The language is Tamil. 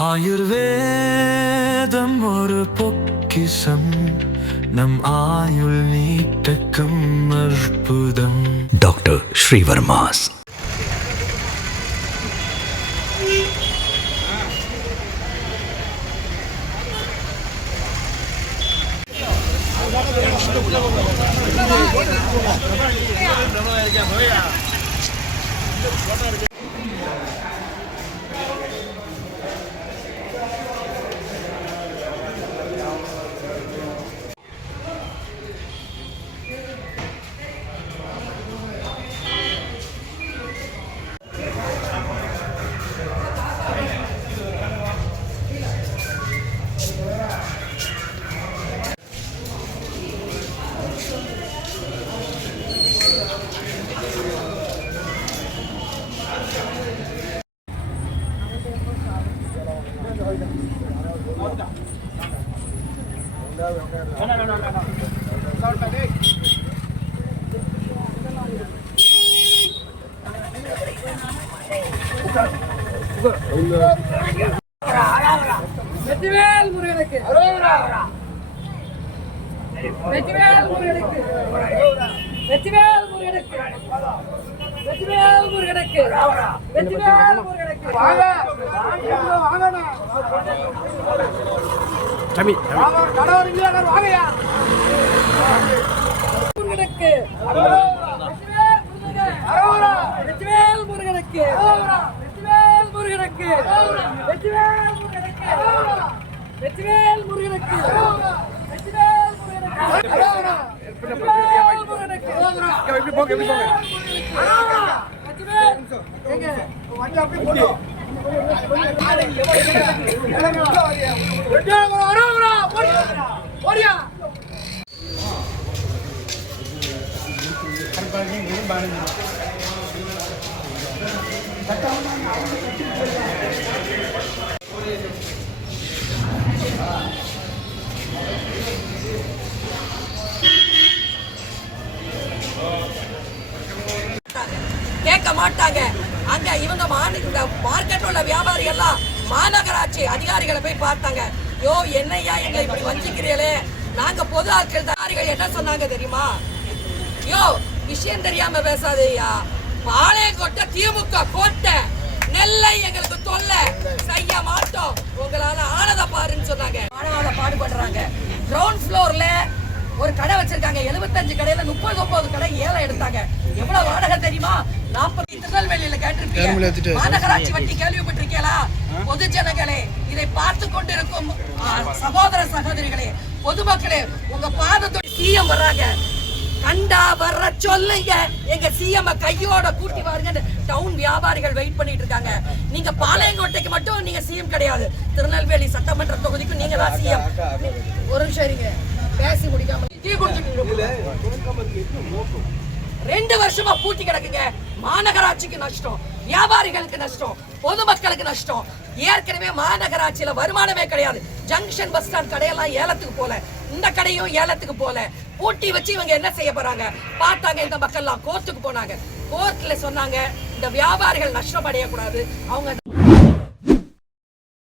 ஆயுர்வேதம் ஒரு பொக்கிஷம், நம் ஆயுள் நீட்டக்கும் அற்புதம். டாக்டர் ஸ்ரீவர்மாஸ். வெற்றிவேல் முருகனுக்கு, வெற்றிவேல் முருகனுக்கு, வெற்றிவேல் முருகனுக்கு, வெற்றிவேல் முருகனுக்கு, வெற்றிவேல் முருகனுக்கு. வாங்க வாங்கண்ணா, தம்பி கடவுள் இல்லையா, வாங்கயா முருகனுக்கு, வெற்றிவேல் முருகனுக்கு, வெற்றிவேல் முருகனுக்கு, வெற்றிவேல் முருகனுக்கு, வெற்றிவேல் முருகனுக்கு, வெற்றிவேல் முருகனுக்கு, எப்படி போங்க, எப்படி போங்க, வெற்றிவேல் எங்க வண்டி அப்படி போடு, வெற்றிவேல் வரவரா போடியா போடியா. கேட்க மாட்டாங்க. அங்க இவங்க மார்க்கெட் உள்ள வியாபாரிகள்லாம் மாநகராட்சி அதிகாரிகளை போய் பார்த்தாங்க. யோ என்னையா எங்களை இப்படி வஞ்சிக்கிறீங்களே, நாங்க பொது ஆட்கள் அதிகாரிகள் என்ன சொன்னாங்க தெரியுமா? யோ விஷயம் தெரியாம பேசாதேயா, பாளையங்கோட்டை திமுக கோட்டை, நெல்லை எங்களுக்கு தொல்லை, செய்ய மாட்டோம், உங்களால ஆனத பாருன்னு சொன்னாங்க. ஆனால பாடுபடுறாங்க. கிரவுண்ட் ஃப்ளோர்ல ஒரு கடை வச்சிருக்காங்க. 75 கடையில 39 கடை ஏலம் எடுத்தாங்க. எவ்வளவு வாடகை தெரியுமா? 40. திருநெல்வேலியில கேட்டிருப்பீங்க, மாநகராட்சி வட்டி கேள்விப்பட்டிருக்கீங்களா? பொது ஜனங்களே, இதை பார்த்து கொண்டிருக்கும் சகோதர சகோதரிகளே, பொதுமக்களே, உங்க பாதத்தோட சிஎம் வர்றாங்க, கண்டா வர்ற சொல்லுங்க, எங்க சிஎம் கையோட கூட்டி வாருங்க. டவுன் வியாபாரிகள் வெயிட் பண்ணிட்டு இருக்காங்க. நீங்க பாளையங்கோட்டைக்கு மட்டும் நீங்க சிஎம் கிடையாது, திருநெல்வேலி சட்டமன்ற தொகுதிக்கும் நீங்க தான் சிஎம். ஒரு நிமிஷம் இருங்க, பேசி முடிக்காம டீ குடிச்சிட்டு 2 வருஷமா பூட்டி கிடக்குங்க. மாநகராட்சிக்கு நஷ்டம், வியாபாரிகளுக்கு நஷ்டம், பொதுமக்களுக்கு நஷ்டம். ஏற்கனவே மாநகராட்சியில வருமானமே கிடையாது. ஜங்ஷன் பஸ் ஸ்டாண்ட் கடையெல்லாம் ஏலத்துக்கு போல, இந்த கடையும் ஏலத்துக்கு போல. பூட்டி வச்சு இவங்க என்ன செய்ய போறாங்க பார்த்தாங்க. இந்த மக்கள்லாம் கோர்ட்டுக்கு போனாங்க. கோர்ட்ல சொன்னாங்க, இந்த வியாபாரிகள் நஷ்டம் அடையக்கூடாது, அவங்க